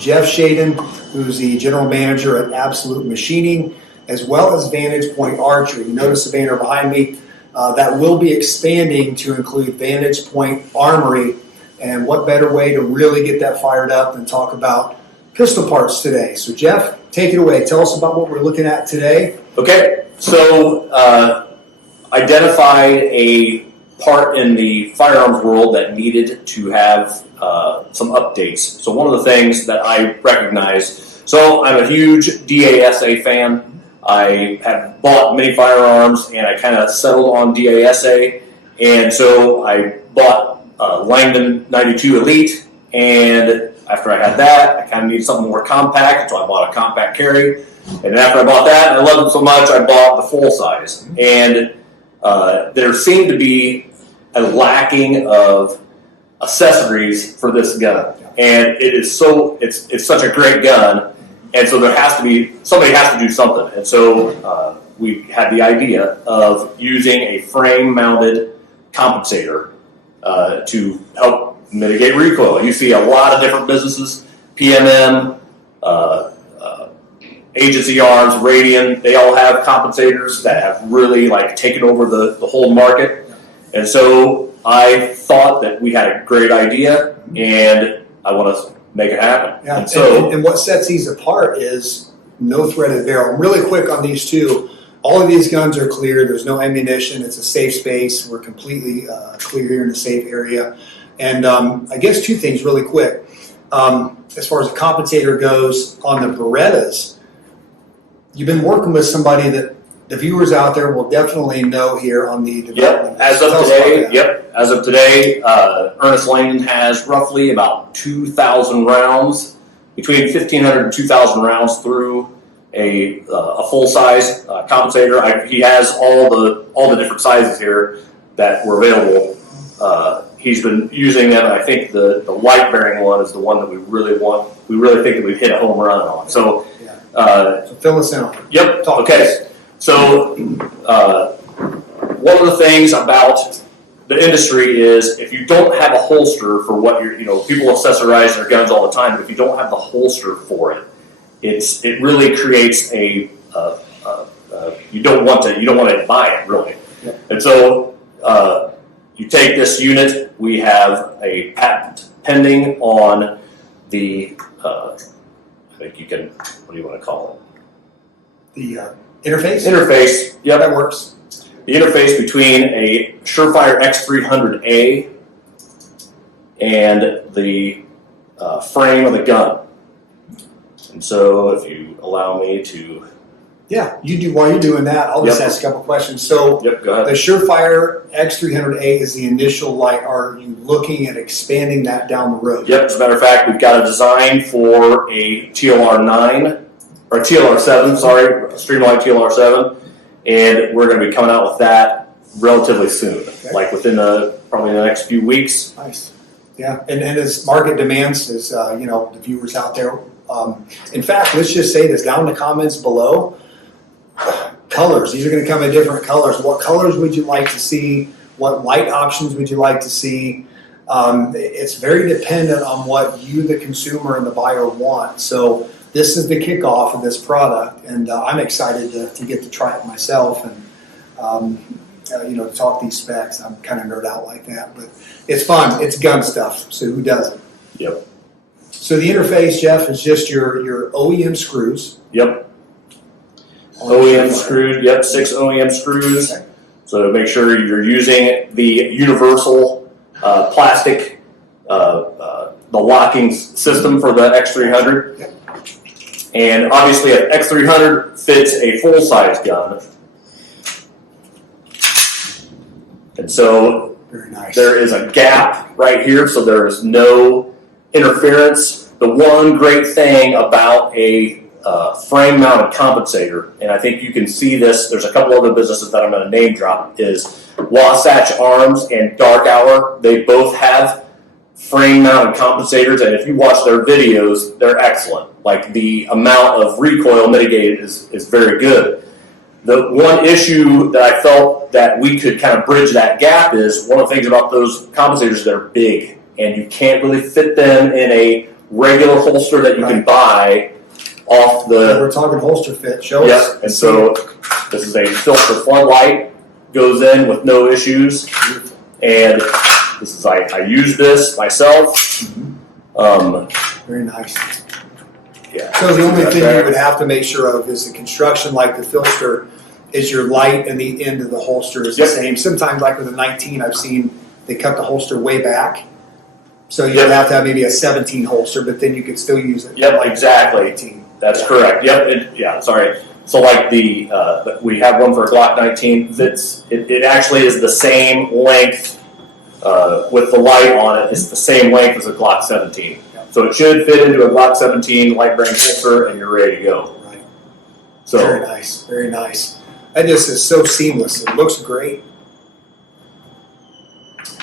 Jeff Shaden, who's the general manager at Absolute Machining, as well as Vantage Point Archery. You notice the banner behind me. That will be expanding to include Vantage Point Armory. And what better way to really get that fired up than talk about pistol parts today. So Jeff, take it away. Tell us about what we're looking at today. Okay, so identified a part in the firearms world that needed to have some updates. So one of the things that I recognized, so I'm a huge DASA fan. I have bought many firearms and I kind of settled on DASA, and so I bought Langdon 92 Elite, and after I had that, I kind of needed something more compact, so I bought a compact carry. And then after I bought that, and I loved it so much, I bought the full size. And there seemed to be a lacking of accessories for this gun, and it is so it's such a great gun, and so there has to be somebody has to do something. And so we had the idea of using a frame-mounted compensator to help mitigate recoil. You see a lot of different businesses, PMM, Agency Arms, Radian, they all have compensators that have really taken over the whole market. And so I thought that we had a great idea and I want to make it happen. Yeah. And so and what sets these apart is no threaded barrel. Really quick on these two, all of these guns are clear. There's no ammunition. It's a safe space. We're completely clear here in the safe area. And I guess two things really quick. As far as the compensator goes, on the Berettas, you've been working with somebody that the viewers out there will definitely know here on the development. As of today, Ernest Langdon has roughly about 2,000 rounds, between 1,500 and 2,000 rounds through a full-size compensator. He has all the different sizes here that were available. He's been using them, and I think the light bearing one is the one that we really want. We really think that we've hit a home run on. So, so fill us in on it. Yep. Talk Okay. So one of the things about the industry is if you don't have a holster for what people accessorize their guns all the time, but if you don't have the holster for it, it really creates a you don't want to buy it really. Yep. And so you take this unit. We have a patent pending on the I think you can, what do you want to call it? The interface? Interface, yeah, That works. The interface between a Surefire X300A and the frame of the gun. And so if you allow me to... Yeah, you do. While you're doing that, I'll just ask a couple questions. So go ahead. the Surefire X300A is the initial light. Are you looking at expanding that down the road? Yep, as a matter of fact, we've got a design for a TLR9, or TLR7, sorry, Streamlined TLR7, and we're going to be coming out with that relatively soon, like within probably the next few weeks. Nice. Yeah, and as market demands, as the viewers out there, in fact, let's just say this down in the comments below. Colors. These are going to come in different colors. What colors would you like to see? What light options would you like to see? It's very dependent on what you, the consumer, and the buyer want. So this is the kickoff of this product, and I'm excited to get to try it myself and to talk these specs. I'm kind of nerd out like that, but it's fun. It's gun stuff. So who doesn't? Yep. So the interface, Jeff, is just your OEM screws. Yep. OEM screws, yep, 6 OEM screws. Okay. So make sure you're using the universal plastic, the locking system for the X300. Yep. And obviously an X300 fits a full-size gun. And so very nice. There is a gap right here, so there is no interference. The one great thing about a frame-mounted compensator, and I think you can see this, there's a couple other businesses that I'm going to name drop, is Wasatch Arms and Dark Hour. They both have frame-mounted compensators, and if you watch their videos, they're excellent. Like, the amount of recoil mitigated is very good. The one issue that I felt that we could kind of bridge that gap is, one of the things about those compensators, they're big, and you can't really fit them in a regular holster that you can buy off the. We're talking holster fit. Show us. Yep. And so this is a filter floodlight, goes in with no issues, and this is I use this myself. Very nice. Yeah. So the only thing you would have to make sure of is the construction, like the filter, is your light and the end of the holster is the same. Sometimes, like with a 19, I've seen they cut the holster way back. So you would have to have maybe a 17 holster, but then you could still use it. Yep, exactly. 18. That's correct. Yep. Sorry. So like we have one for a Glock 19. It actually is the same length with the light on it. It's the same length as a Glock 17. So it should fit into a Glock 17 light bearing holster, and you're ready to go. Right. So very nice. Very nice. That just is so seamless. It looks great.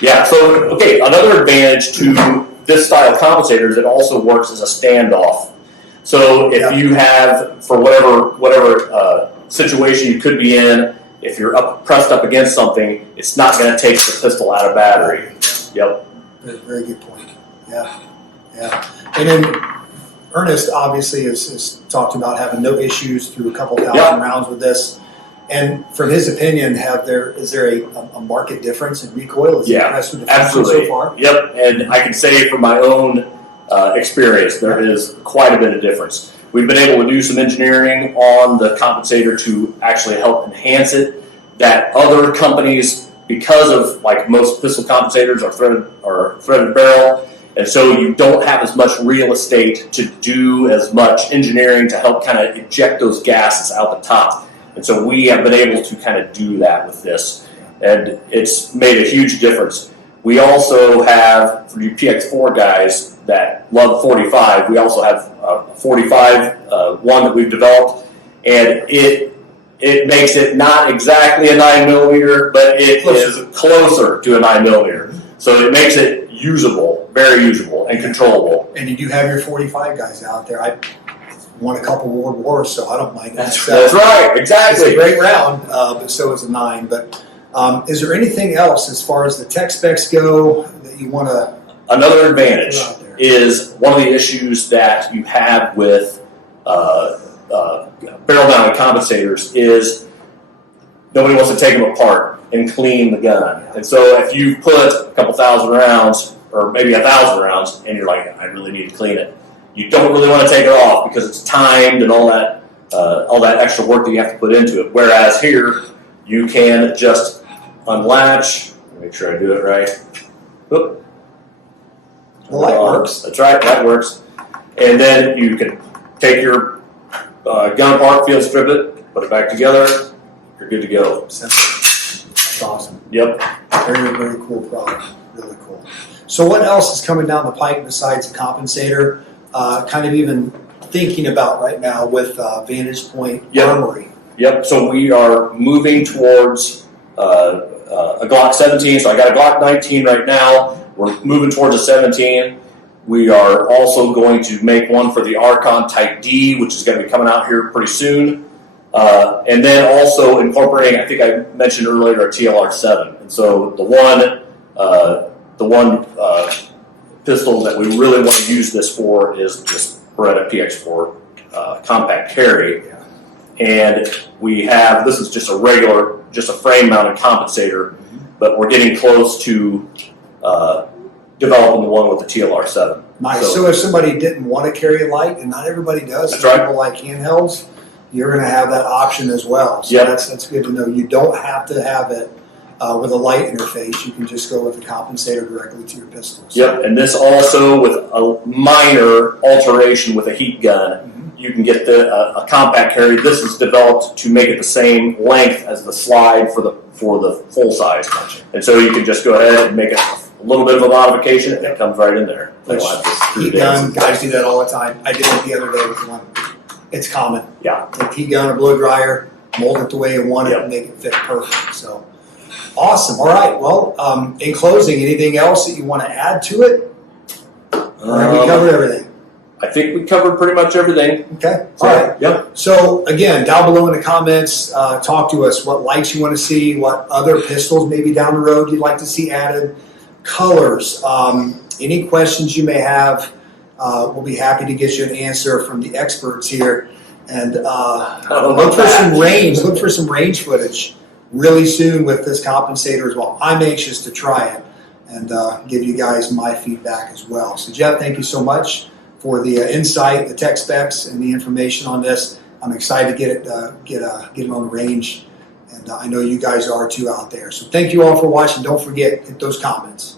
Yeah. So okay, another advantage to this style compensator is it also works as a standoff. So if you have, for whatever situation you could be in, if you're pressed up against something, it's not going to take the pistol out of battery. Yep. Very good point. Yeah. And then Ernest obviously has talked about having no issues through a couple thousand rounds with this. And from his opinion, is there a market difference in recoil? Is he impressed with the absolutely. So far? Yep. And I can say from my own experience, there is quite a bit of difference. We've been able to do some engineering on the compensator to actually help enhance it. That other companies, because of like most pistol compensators are threaded barrel, and so you don't have as much real estate to do as much engineering to help kind of eject those gases out the top. And so we have been able to kind of do that with this, and it's made a huge difference. We also have, for you PX4 guys that love 45, we also have a 45 one that we've developed, and it makes it not exactly a 9mm, but it is closer to a 9mm. So it makes it usable, very usable, and controllable. And you do have your 45 guys out there. I won a couple world wars, so I don't mind that. That's right, exactly. It's a great round, but so is a 9. But is there anything else as far as the tech specs go that you want to? Another advantage is one of the issues that you have with barrel-mounted compensators is nobody wants to take them apart and clean the gun. And so if you put a couple thousand rounds, or maybe 1,000 rounds, and you're like, I really need to clean it, you don't really want to take it off because it's timed and all that extra work that you have to put into it. Whereas here, you can just unlatch. Make sure I do it right. Oop. The light works. That's right, that works. And then you can take your gun apart, field strip it, put it back together, you're good to go. That's awesome. Yep. Very, very cool product. Really cool. So what else is coming down the pike besides the compensator? Kind of even thinking about right now with Vantage Point Armory. Yep. So we are moving towards a Glock 17. So I got a Glock 19 right now. We're moving towards a 17. We are also going to make one for the Archon Type D, which is going to be coming out here pretty soon. And then also incorporating, I think I mentioned earlier, our TLR7. And so the one pistol that we really want to use this for is this Beretta PX4 compact carry. And we have, this is just a frame-mounted compensator, but we're getting close to developing the one with the TLR7. Nice. So if somebody didn't want to carry a light, and not everybody does, that's right. People like handhelds, you're going to have that option as well. So that's good to know. You don't have to have it with a light interface. You can just go with the compensator directly to your pistols. Yep, and this also with a minor alteration with a heat gun, you can get a compact carry. This is developed to make it the same length as the slide for the full size. And so you can just go ahead and make it a little bit of a modification, and it comes right in there. Heat gun, guys do that all the time. I did it the other day with one. It's common. Yeah. Take heat gun or blow dryer, mold it the way you want it, and make it fit perfect. So awesome. All right. Well, in closing, anything else that you want to add to it? Or have we covered everything? I think we covered pretty much everything. Okay. All right. Yep. So again, down below in the comments, talk to us what lights you want to see, what other pistols maybe down the road you'd like to see added, colors, any questions you may have. we'll be happy to get you an answer from the experts here. And Oh, look for that. some range. Look for some range footage really soon with this compensator as well. I'm anxious to try it and give you guys my feedback as well. So Jeff, thank you so much for the insight, the tech specs, and the information on this. I'm excited to get it on the range, and I know you guys are too out there. So thank you all for watching. Don't forget, hit those comments.